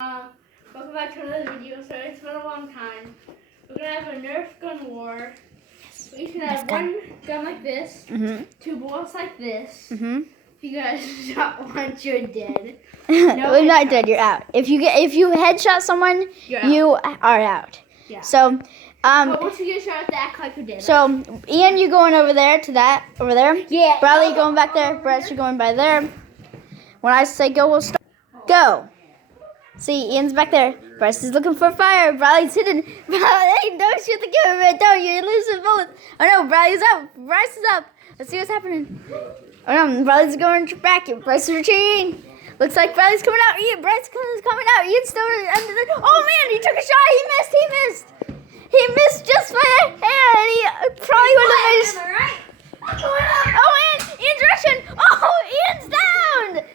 Welcome back to another video. So it's been a long time. We're gonna have a Nerf gun war. Yes. We can have one gun like this, two bullets like this. If you guys shot once, you're dead. No, we're not dead. You're out. If you headshot someone, you are out. Yeah. So, but once you get shot, act like you did. So, Ian, you going over there to that over there? Yeah. Brylee, going back there. Bryce, you're going by there. When I say go, we'll start. Go. See, Ian's back there. Bryce is looking for fire. Brylee's hidden. Hey, don't shoot the camera. Don't. You're losing bullets. Oh no, Brylee's up. Bryce is up. Let's see what's happening. Oh no, Brylee's going back. Bryce is retreating. Looks like Brylee's coming out. Bryce is coming out. Ian's still under the. Oh man, he took a shot. He missed. He missed just by a hair. And he probably would have missed. Oh man, Ian's rushing. Oh, Ian's down.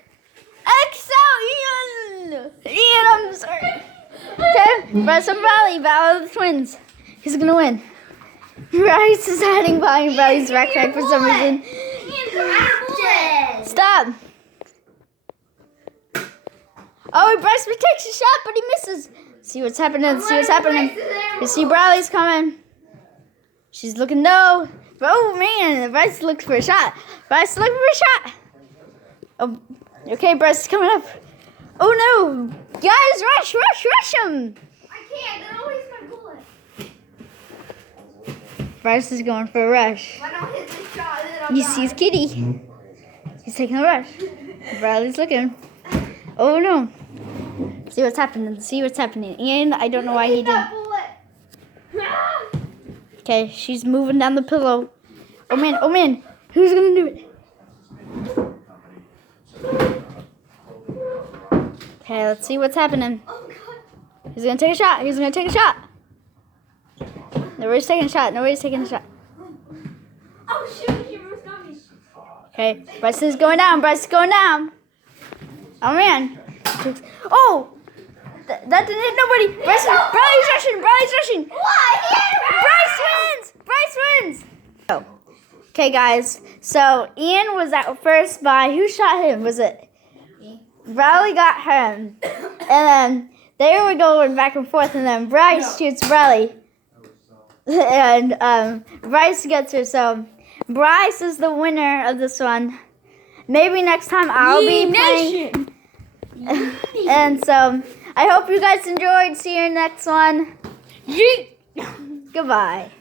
X out, Ian! Ian, I'm sorry. Okay, Bryce and Brylee, battle of the twins. Who's gonna win? Bryce is hiding behind Brylee's backpack for some reason. Stop! Oh, Bryce takes a shot, but he misses. See what's happening, see what's happening. You see Brylee's coming. She's looking low. Oh man, Bryce looks for a shot. Bryce looking for a shot. Oh. Okay, Bryce is coming up. Oh no! Guys, rush him! I can't, they're always my bullet. Bryce is going for a rush. If I don't hit this shot, then I'll He die. sees Kitty. He's taking a rush. Brylee's looking. Oh no. See what's happening. And I don't know why he didn't. Okay, she's moving down the pillow. Oh man. Who's gonna do it? Okay, let's see what's happening. Oh god. He's gonna take a shot. Nobody's taking a shot. Oh shoot, she almost got me. Okay, Bryce is going down. Oh man. Oh! That didn't hit nobody. Brylee's rushing. Why? Bryce wins. Oh. Okay, guys. So Ian was out first by who shot him? Was it? Brylee got him, and then they were going back and forth, and then Bryce shoots Brylee, and Bryce gets her. So Bryce is the winner of this one. Maybe next time I'll be playing. And so I hope you guys enjoyed. See you next one. Goodbye.